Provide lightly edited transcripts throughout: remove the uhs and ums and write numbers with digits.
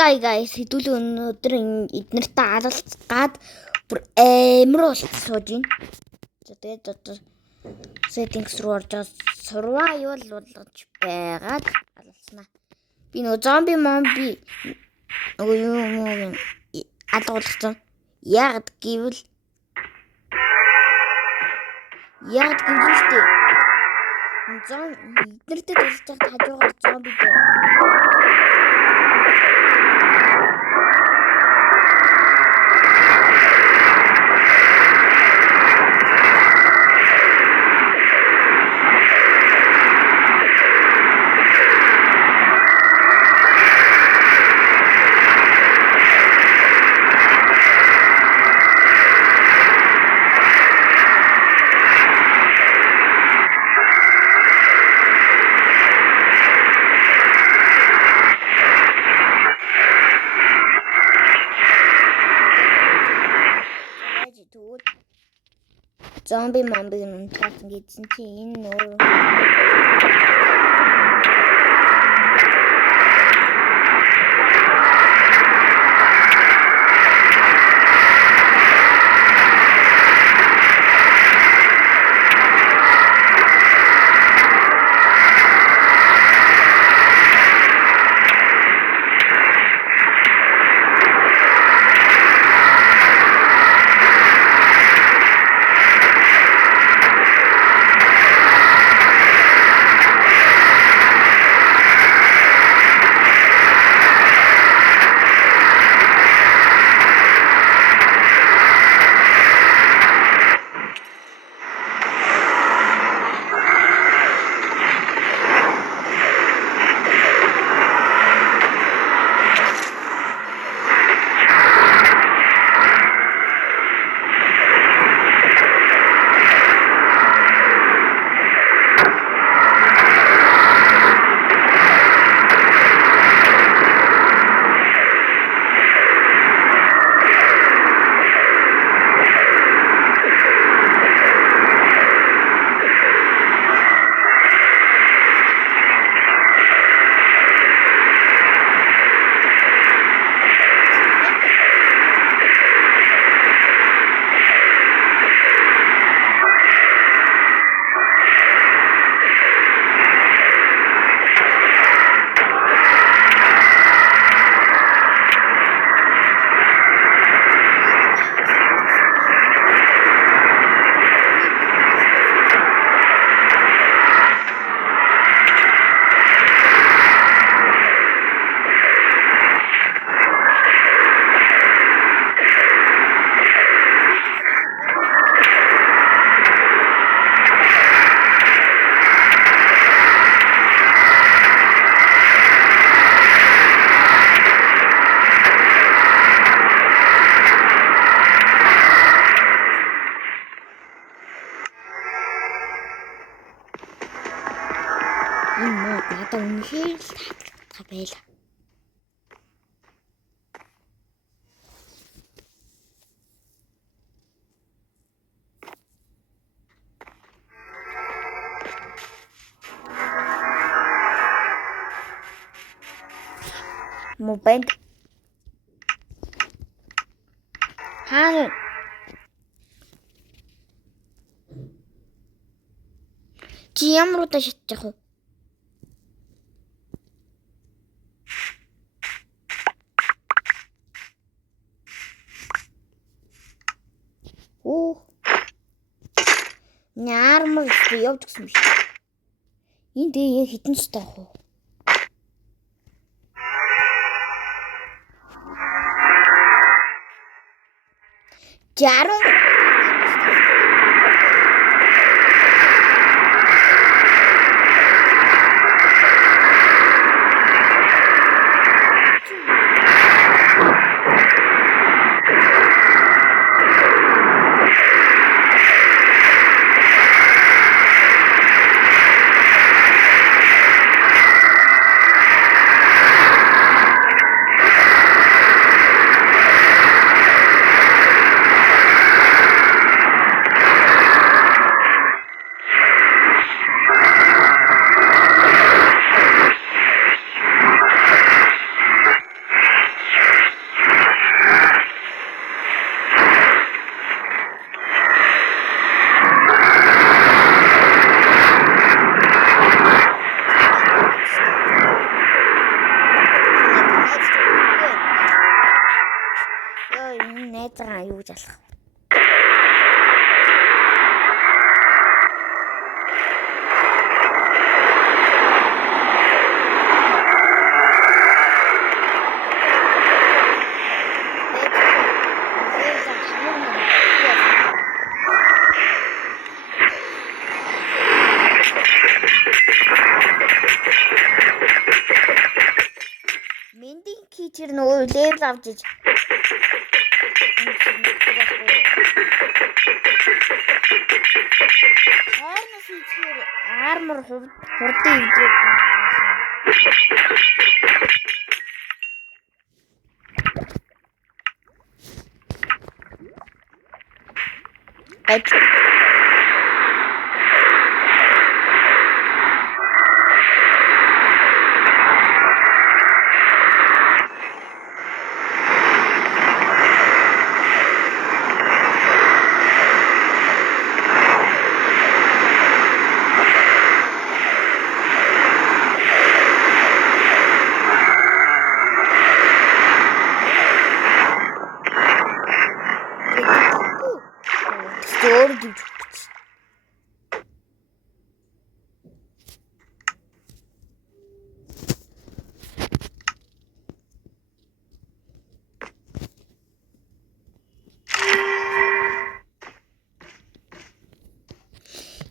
Guys, хэдүүл өнөөдөр эднэртэй алалцгаад бүр амар болчих сууж байна. За тэгээд одоо settings руу орж survival болгож байгаад алалцнаа. Би нөгөө зомби нөгөө юм алгуулсан. Яг гэвэл штэ. Эднэртэй тулж байгаа хажуугаар зомби дээр. Зомби момбиг нутгасан гэсэн чи энэ нөө надад үнэхээр л таалагдах байлаа. Мобайл хаана чи ямар удаа шатчих вэ? Наармаг явж гисэн биш. Энд яг хитэн стай ах уу? Жаруу юу гэж алах вэ? Мендинг китер нөгөө левел авч иж. Харнас хийхээр армор хурдан ивдрээд.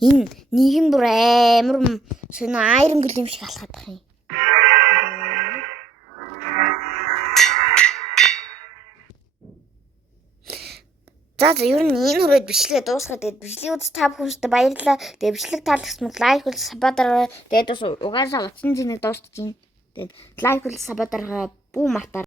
Энэ нийгэм бүр амар сонио айрон глэм шиг алхаад байх юм. За ер нь энэ хүрээд бичлэгээ дуусгаад тэгээд бичлэгийг үзсэн та бүхэнд баярлалаа. Тэгээд бичлэг таалагдсан лайк бол сабадараа. Тэгээд бас угаасаа утсан зэнийг дуустаж байна. Тэгээд лайк бол сабадараа бүү мартаа.